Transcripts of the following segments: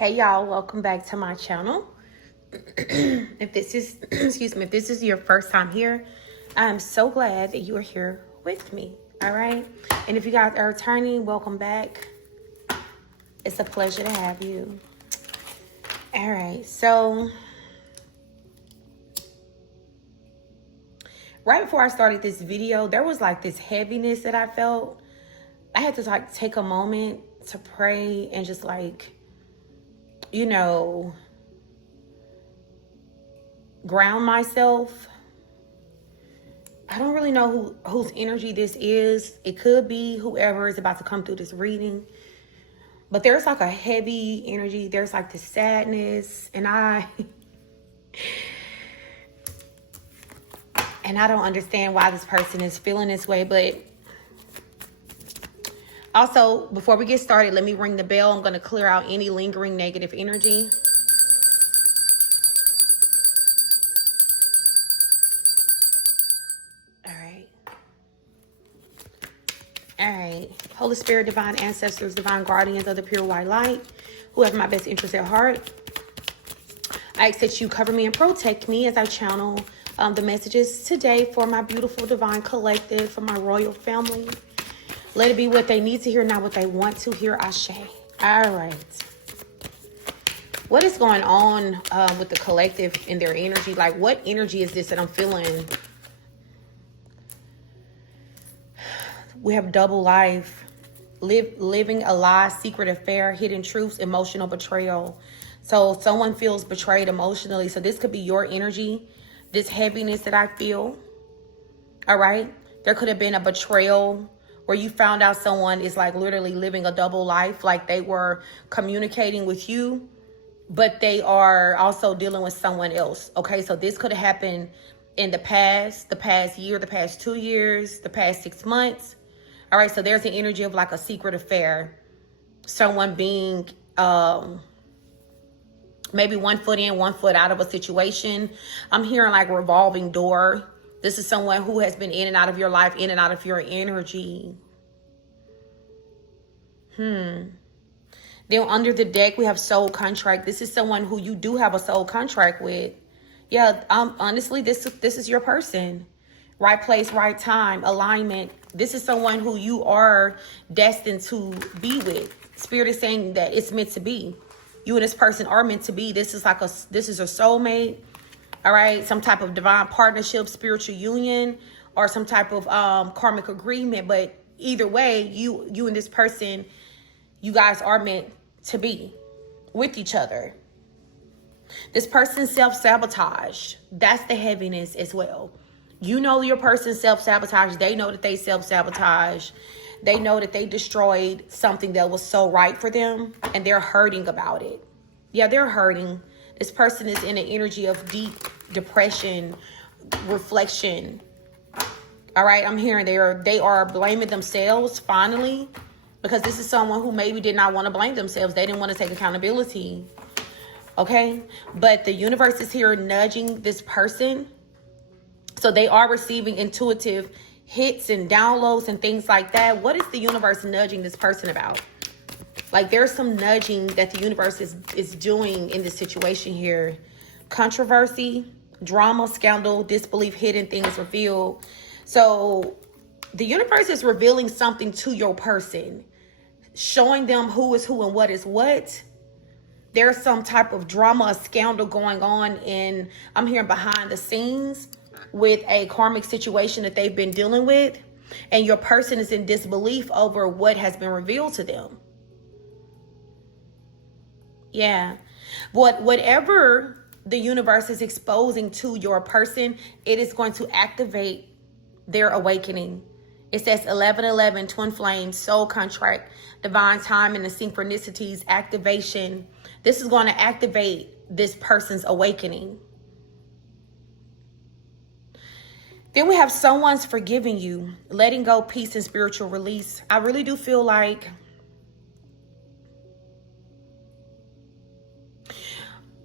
Hey y'all, welcome back to my channel. If this is, excuse me, if this is your first time here, I'm so glad that you are here with me, all right? And if you guys are returning, welcome back. It's a pleasure to have you. All right, so right before I started this video, there was like this heaviness that I felt. I had to like take a moment to pray and just like, you know, ground myself. I don't really know whose energy this is. It could be whoever is about to come through this reading. But there's like a heavy energy. There's like this sadness. And I don't understand why this person is feeling this way. But also, before we get started, let me ring the bell. I'm going to clear out any lingering negative energy. All right. Holy Spirit, divine ancestors, divine guardians of the pure white light, who have my best interest at heart, I ask that you cover me and protect me as I channel the messages today for my beautiful divine collective, for my royal family. Let it be what they need to hear, not what they want to hear. Ashe. All right. What is going on with the collective and their energy? Like, what energy is this that I'm feeling? We have double life, living a lie, secret affair, hidden truths, emotional betrayal. So someone feels betrayed emotionally. So this could be your energy, this heaviness that I feel. All right. There could have been a betrayal where you found out someone is like literally living a double life, like they were communicating with you, but they are also dealing with someone else. Okay. So this could have happened in the past year, the past 2 years, the past 6 months. All right, so there's an energy of like a secret affair. Someone being maybe 1 foot in, 1 foot out of a situation. I'm hearing like revolving door. This is someone who has been in and out of your life, in and out of your energy. Then under the deck, we have soul contract. This is someone who you do have a soul contract with. Yeah, honestly, this is your person. Right place, right time, alignment. This is someone who you are destined to be with. Spirit is saying that it's meant to be. You and this person are meant to be. This is a soulmate. All right. Some type of divine partnership, spiritual union, or some type of karmic agreement. But either way, you and this person, you guys are meant to be with each other. This person self-sabotage. That's the heaviness as well. You know your person self-sabotage. They know that they self-sabotage. They know that they destroyed something that was so right for them, and they're hurting about it. Yeah, they're hurting. This person is in an energy of deep depression, reflection. All right, I'm hearing they are blaming themselves finally, because this is someone who maybe did not want to blame themselves. They didn't want to take accountability. Okay, but the universe is here nudging this person. So they are receiving intuitive hits and downloads and things like that. What is the universe nudging this person about? Like there's some nudging that the universe is doing in this situation here. Controversy, drama, scandal, disbelief, hidden things revealed. So the universe is revealing something to your person, showing them who is who and what is what. There's some type of drama, a scandal going on in, I'm hearing behind the scenes, with a karmic situation that they've been dealing with, and your person is in disbelief over what has been revealed to them. Yeah. Whatever the universe is exposing to your person, it is going to activate their awakening. It says 1111, twin flames, soul contract, divine time, and the synchronicities, activation. This is going to activate this person's awakening. Then we have someone's forgiving you, letting go, peace, and spiritual release. I really do feel like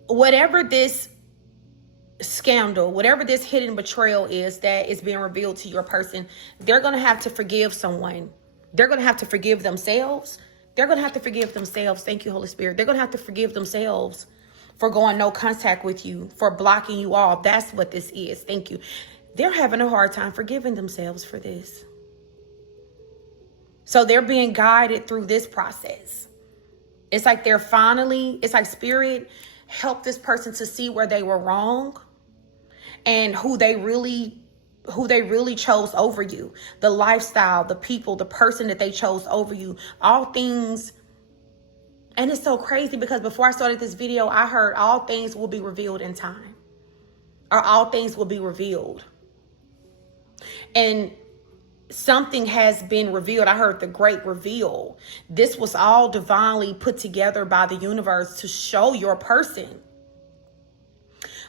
whatever this scandal, whatever this hidden betrayal is that is being revealed to your person, they're going to have to forgive someone. They're going to have to forgive themselves. They're going to have to forgive themselves. Thank you, Holy Spirit. They're going to have to forgive themselves for going no contact with you, for blocking you off. That's what this is. Thank you. They're having a hard time forgiving themselves for this. So they're being guided through this process. It's like it's like Spirit helped this person to see where they were wrong and who they really chose over you. The lifestyle, the people, the person that they chose over you, all things. And it's so crazy because before I started this video, I heard all things will be revealed in time, or all things will be revealed. And something has been revealed. I heard the great reveal. This was all divinely put together by the universe to show your person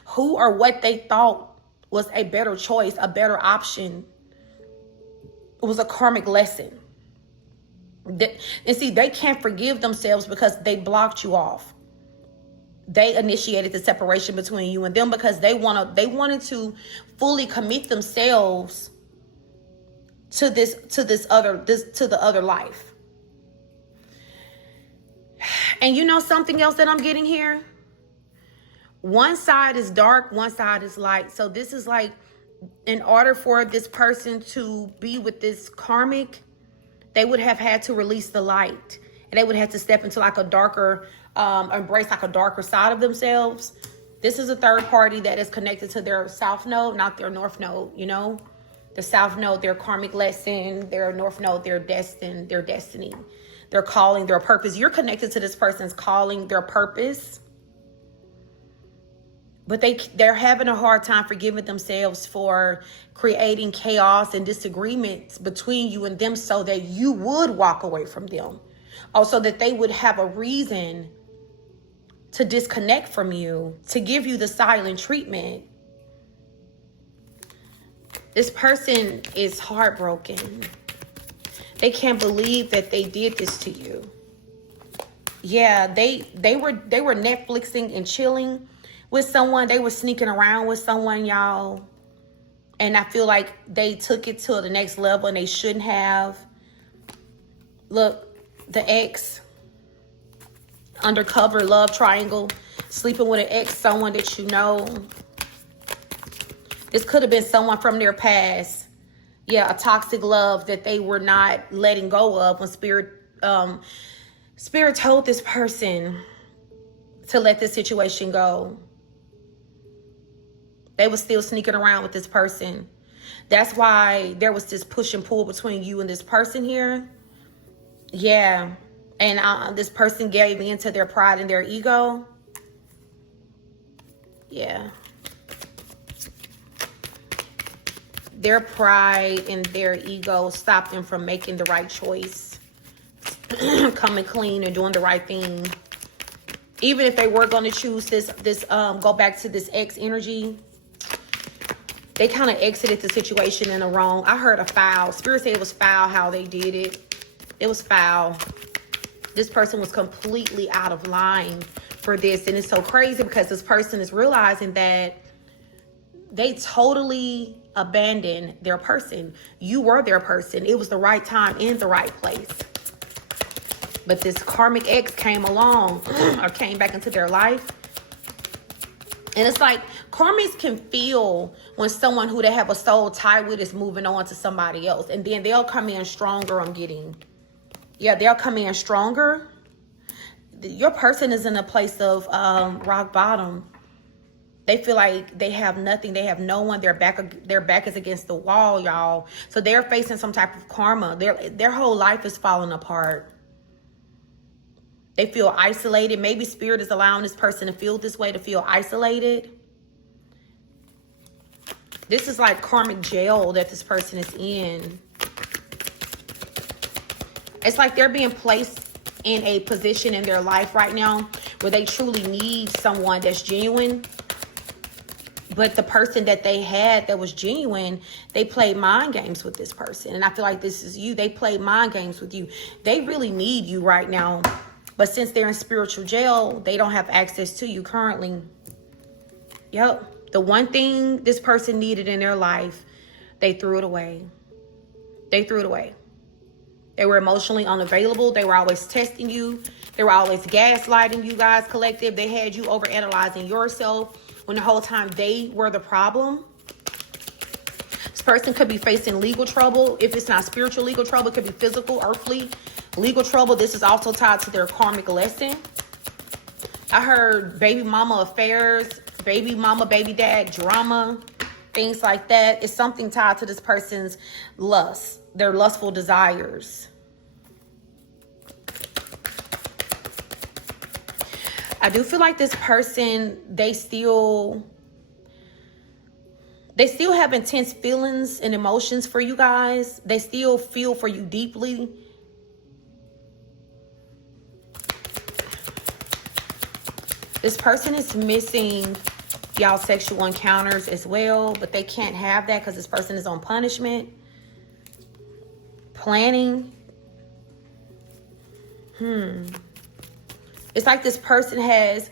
who or what they thought was a better choice, a better option. It was a karmic lesson. And see, they can't forgive themselves because they blocked you off. They initiated the separation between you and them because they wanted to fully commit themselves to the other life. And you know something else that I'm getting here? One side is dark, one side is light. So this is like, in order for this person to be with this karmic, they would have had to release the light, and they would have to step into like a darker, embrace like a darker side of themselves. This is a third party that is connected to their south node, not their north node. You know, the south node, their karmic lesson, their north node, their destiny, their calling, their purpose. You're connected to this person's calling, their purpose. But they're having a hard time forgiving themselves for creating chaos and disagreements between you and them so that you would walk away from them. Also, that they would have a reason to disconnect from you, to give you the silent treatment. This person is heartbroken. They can't believe that they did this to you. Yeah, they were Netflixing and chilling with someone. They were sneaking around with someone, y'all. And I feel like they took it to the next level and they shouldn't have. Look, the ex, undercover love triangle, sleeping with an ex, someone that you know. This could have been someone from their past. Yeah, a toxic love that they were not letting go of when Spirit told this person to let this situation go. They were still sneaking around with this person. That's why there was this push and pull between you and this person here. Yeah. And this person gave in to their pride and their ego. Yeah. Their pride and their ego stopped them from making the right choice. Coming clean and doing the right thing. Even if they were going to choose go back to this ex energy, they kind of exited the situation in the wrong. I heard a foul. Spirit said it was foul how they did it. It was foul. This person was completely out of line for this. And it's so crazy because this person is realizing that they totally abandoned their person. You were their person. It was the right time in the right place. But this karmic ex came along or came back into their life. And it's like karmics can feel when someone who they have a soul tie with is moving on to somebody else. And then they'll come in stronger, I'm getting. Yeah, they'll come in stronger. Your person is in a place of rock bottom. They feel like they have nothing. They have no one. Their back is against the wall, y'all. So they're facing some type of karma. Their whole life is falling apart. They feel isolated. Maybe Spirit is allowing this person to feel this way, to feel isolated. This is like karmic jail that this person is in. It's like they're being placed in a position in their life right now where they truly need someone that's genuine. But the person that they had that was genuine, they played mind games with this person. And I feel like this is you. They played mind games with you. They really need you right now. But since they're in spiritual jail, they don't have access to you currently. Yep. The one thing this person needed in their life, they threw it away. They threw it away. They were emotionally unavailable. They were always testing you. They were always gaslighting you guys, collective. They had you overanalyzing yourself when the whole time they were the problem. This person could be facing legal trouble. If it's not spiritual legal trouble, it could be physical, earthly legal trouble. This is also tied to their karmic lesson. I heard baby mama affairs, baby mama, baby dad drama, things like that. It's something tied to this person's lust, their lustful desires. I do feel like this person, they still have intense feelings and emotions for you guys. They still feel for you deeply. This person is missing y'all sexual encounters as well, but they can't have that because this person is on punishment. Planning. It's like this person has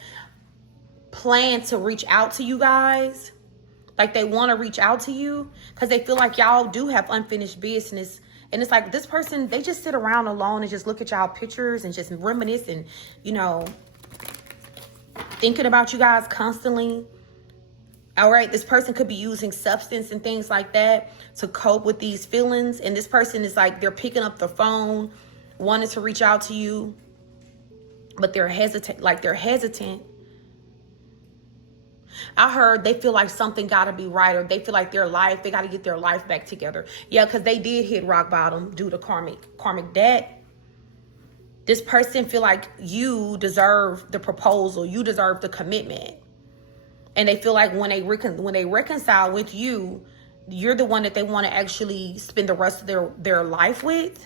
planned to reach out to you guys. Like they want to reach out to you because they feel like y'all do have unfinished business. And it's like this person, they just sit around alone and just look at y'all pictures and just reminisce and, you know, thinking about you guys constantly. All right, this person could be using substance and things like that to cope with these feelings. And this person is like, they're picking up the phone, wanting to reach out to you, but they're hesitant. I heard they feel like something got to be right, or they feel like they got to get their life back together. Yeah, because they did hit rock bottom due to karmic debt. This person feel like you deserve the proposal, you deserve the commitment. And they feel like when they reconcile with you, you're the one that they want to actually spend the rest of their life with.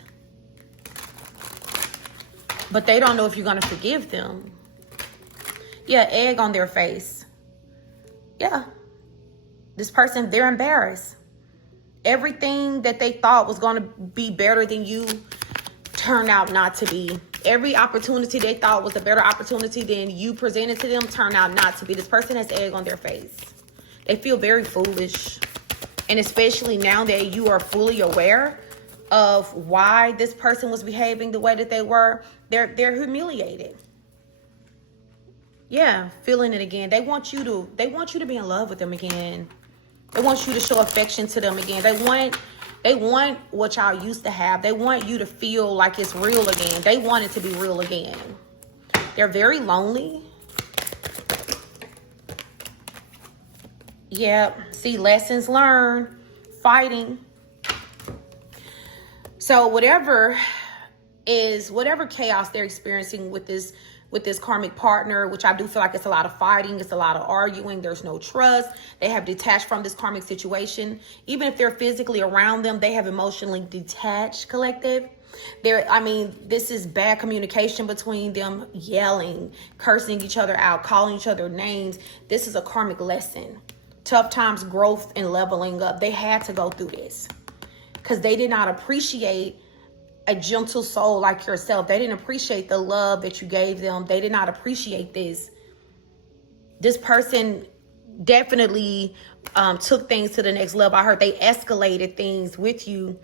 But they don't know if you're going to forgive them. Yeah, egg on their face. Yeah. This person, they're embarrassed. Everything that they thought was going to be better than you turned out not to be. Every opportunity they thought was a better opportunity than you presented to them turned out not to be. This person has egg on their face. They feel very foolish. And especially now that you are fully aware of why this person was behaving the way that they were, they're humiliated. Yeah, feeling it again. They want you to be in love with them again. They want you to show affection to them again. They want what y'all used to have. They want you to feel like it's real again. They want it to be real again. They're very lonely. Yeah, see, lessons learned, fighting. So whatever chaos they're experiencing with this karmic partner, which I do feel like it's a lot of fighting, it's a lot of arguing, there's no trust. They have detached from this karmic situation. Even if they're physically around them, they have emotionally detached, collective. This is bad communication between them, yelling, cursing each other out, calling each other names. This is a karmic lesson. Tough times, growth, and leveling up. They had to go through this because they did not appreciate a gentle soul like yourself. They didn't appreciate the love that you gave them. They did not appreciate this. This person definitely took things to the next level. I heard they escalated things with you.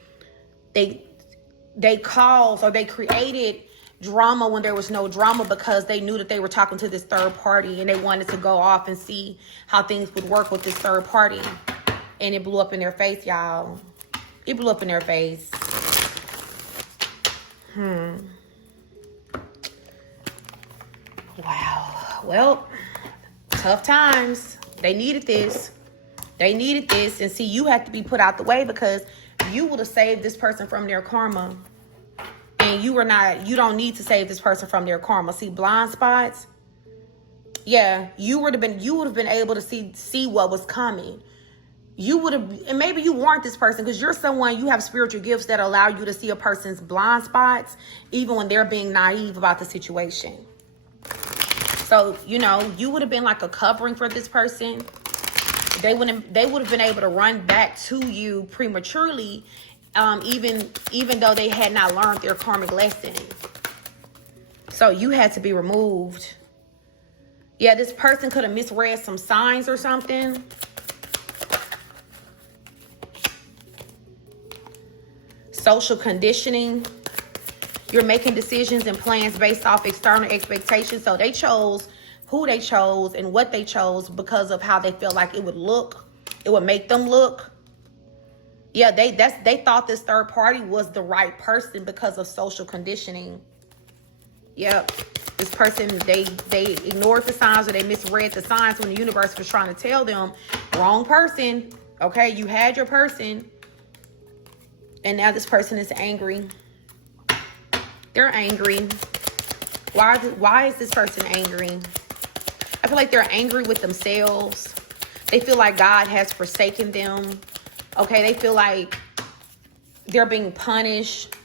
They caused, or they created drama when there was no drama because they knew that they were talking to this third party and they wanted to go off and see how things would work with this third party. And it blew up in their face, y'all. It blew up in their face. Wow. Well, tough times. They needed this. And see, you have to be put out the way because you would have saved this person from their karma. And you don't need to save this person from their karma. See, blind spots. Yeah, you would have been able to see what was coming. You would have, and maybe you weren't this person because you're someone, you have spiritual gifts that allow you to see a person's blind spots, even when they're being naive about the situation. So, you would have been like a covering for this person. They would have been able to run back to you prematurely, even though they had not learned their karmic lesson. So you had to be removed. Yeah, this person could have misread some signs or something. Social conditioning. You're making decisions and plans based off external expectations. So they chose who they chose and what they chose because of how they feel like it would look. It would make them look. Yeah, they thought this third party was the right person because of social conditioning. Yep. This person, they ignored the signs, or they misread the signs when the universe was trying to tell them, wrong person. Okay, you had your person. And now this person is angry. They're angry. Why is this person angry? I feel like they're angry with themselves. They feel like God has forsaken them. Okay, they feel like they're being punished.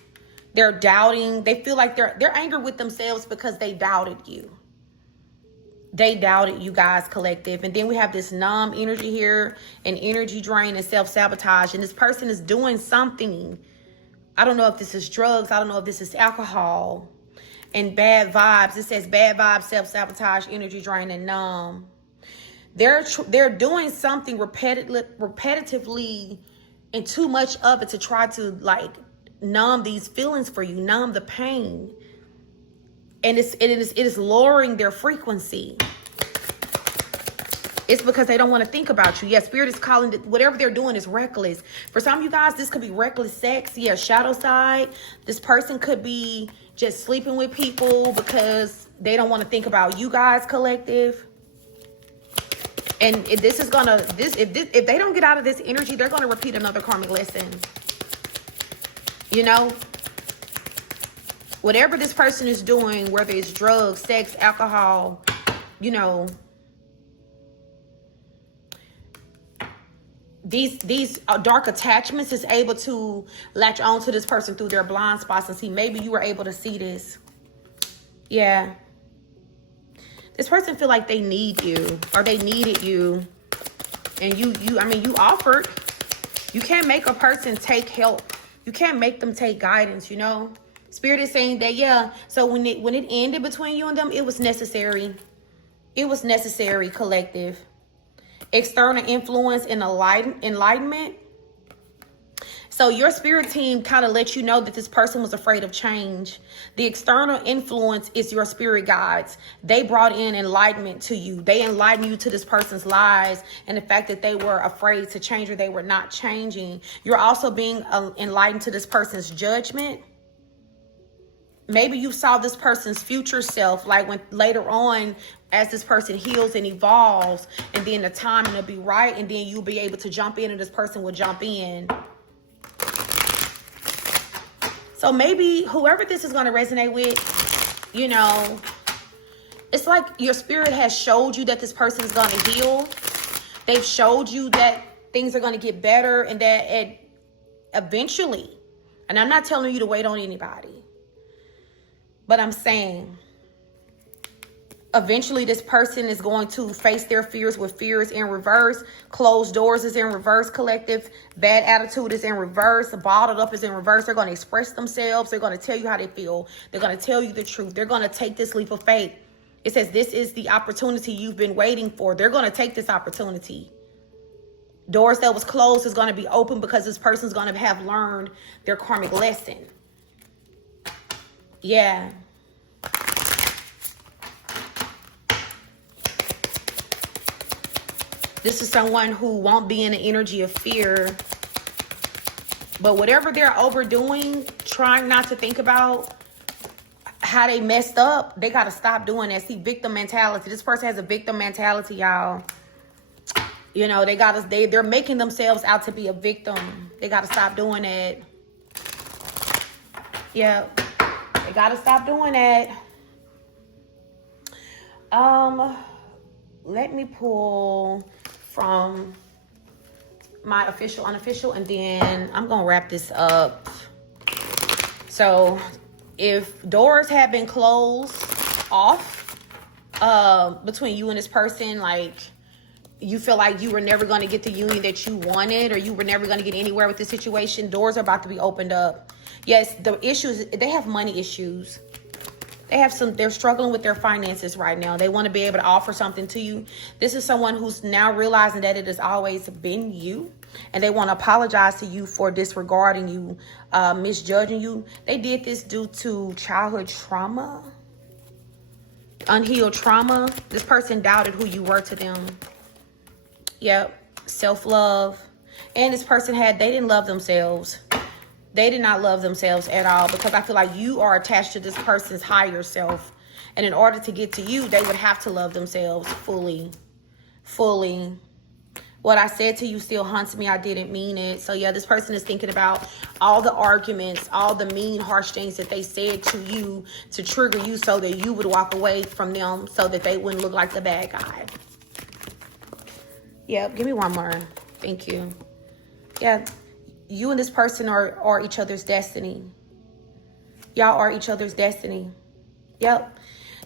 They're doubting. They feel like they're angry with themselves because they doubted you. They doubted you guys, collective. And then we have this numb energy here, and energy drain and self-sabotage. And this person is doing something. I don't know if this is drugs. I don't know if this is alcohol. And bad vibes. It says bad vibes, self-sabotage, energy drain, and numb. They're doing something repetitively and too much of it to try to like numb these feelings for you, numb the pain. And it is lowering their frequency. It's because they don't want to think about you. Yeah, Spirit is calling it, whatever they're doing is reckless. For some of you guys, this could be reckless sex. Yeah, shadow side. This person could be just sleeping with people because they don't want to think about you guys, collective. And if this is gonna, if they don't get out of this energy, they're gonna repeat another karmic lesson. You know, whatever this person is doing, whether it's drugs, sex, alcohol, you know, these dark attachments is able to latch on to this person through their blind spots and see. Maybe you were able to see this. Yeah. This person feel like they need you, or they needed you, and you offered. You can't make a person take help. You can't make them take guidance, you know. Spirit is saying that, yeah. So when it ended between you and them, it was necessary. It was necessary, collective. External influence and enlightenment. So your spirit team kind of let you know that this person was afraid of change. The external influence is your spirit guides. They brought in enlightenment to you. They enlightened you to this person's lies and the fact that they were afraid to change, or they were not changing. You're also being enlightened to this person's judgment. Maybe you saw this person's future self, like when later on, as this person heals and evolves, and then the timing will be right, and then you'll be able to jump in, and this person will jump in. So maybe whoever this is going to resonate with, you know, it's like your spirit has showed you that this person is going to heal. They've showed you that things are going to get better, and that eventually, and I'm not telling you to wait on anybody, but I'm saying eventually this person is going to face their fears with fears in reverse. Closed doors is in reverse, collective. Bad attitude is in reverse. Bottled up is in reverse. They're going to express themselves. They're going to tell you how they feel. They're going to tell you the truth. They're going to take this leap of faith. It says this is the opportunity you've been waiting for. They're going to take this opportunity. Doors that was closed is going to be open because this person's going to have learned their karmic lesson. Yeah. This is someone who won't be in the energy of fear. But whatever they're overdoing, trying not to think about how they messed up, they got to stop doing that. See, victim mentality. This person has a victim mentality, y'all. You know, they're making themselves out to be a victim. They got to stop doing that. Yeah. They got to stop doing that. Let me pull from my official, unofficial, and then I'm going to wrap this up. So if doors have been closed off between you and this person, like you feel like you were never going to get the union that you wanted, or you were never going to get anywhere with the situation, doors are about to be opened up. Yes, the issues, they have money issues. They're struggling with their finances right now. They want to be able to offer something to you. This is someone who's now realizing that it has always been you. and they want to apologize to you for disregarding you, misjudging you. They did this due to childhood trauma, unhealed trauma. This person doubted who you were to them. Yep. Self-love. And this person they didn't love themselves. They did not love themselves at all, because I feel like you are attached to this person's higher self. And in order to get to you, they would have to love themselves fully. Fully. What I said to you still haunts me. I didn't mean it. So yeah, this person is thinking about all the arguments, all the mean, harsh things that they said to you to trigger you so that you would walk away from them, so that they wouldn't look like the bad guy. Yep, give me one more. Thank you. Yeah, you and this person are each other's destiny. Y'all are each other's destiny. Yep.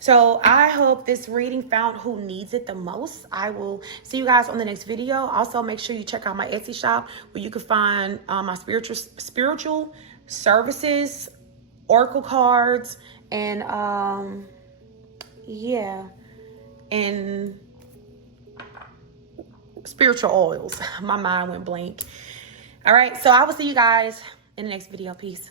So I hope this reading found who needs it the most. I will see you guys on the next video. Also, make sure you check out my Etsy shop, where you can find my spiritual services, oracle cards, and yeah, and spiritual oils. My mind went blank. All right, so I will see you guys in the next video. Peace.